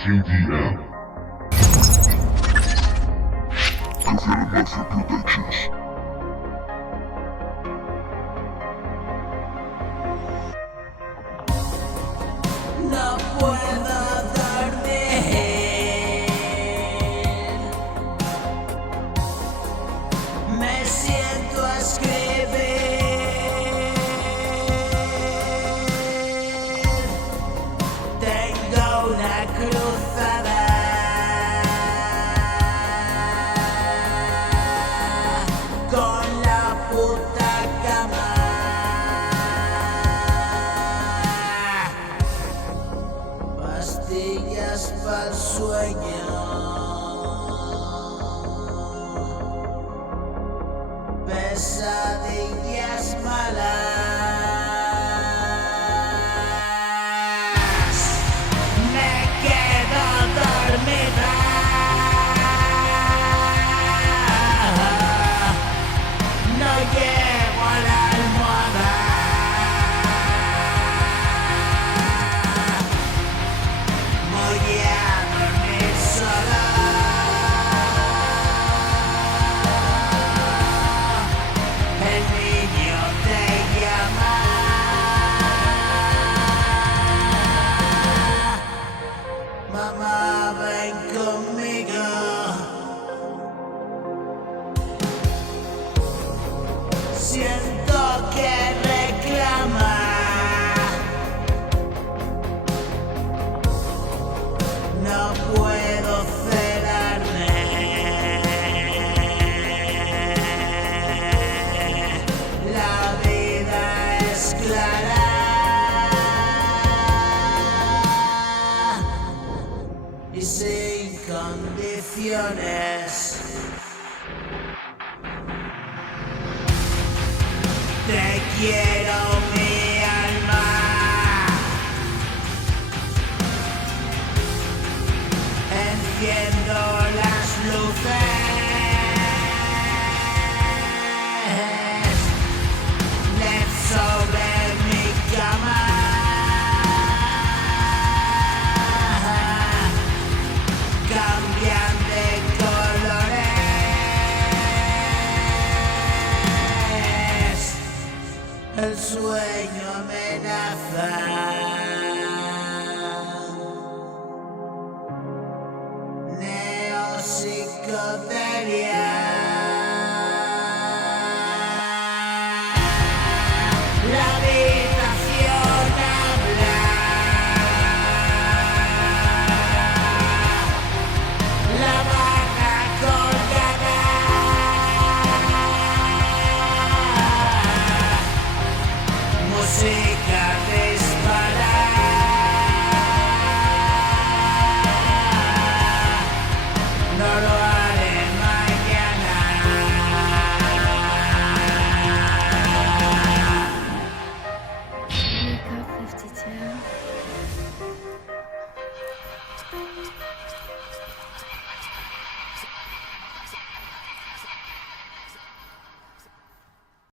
KDM. Mafia Productions. No puedo dormir, me siento a escribir, tengo una cruzada con la puta cama. Pastillas pa'l sueño, pesadillas malas, me quedo dormida, no llego a la almohada. Voy a dormir sola. El niño te llama. Mamá, ven conmigo. Siento que reclama. No puedo cerrarme. La vida es clara y sin condiciones. Te quiero, mi alma. Enciendo las luces, LED sobre mi cama, cambian de colores, el sueño amenaza. Psicodelia. La habitación habla. La barra colgada. Música dispara. No lo haré mañana. Wake up 52.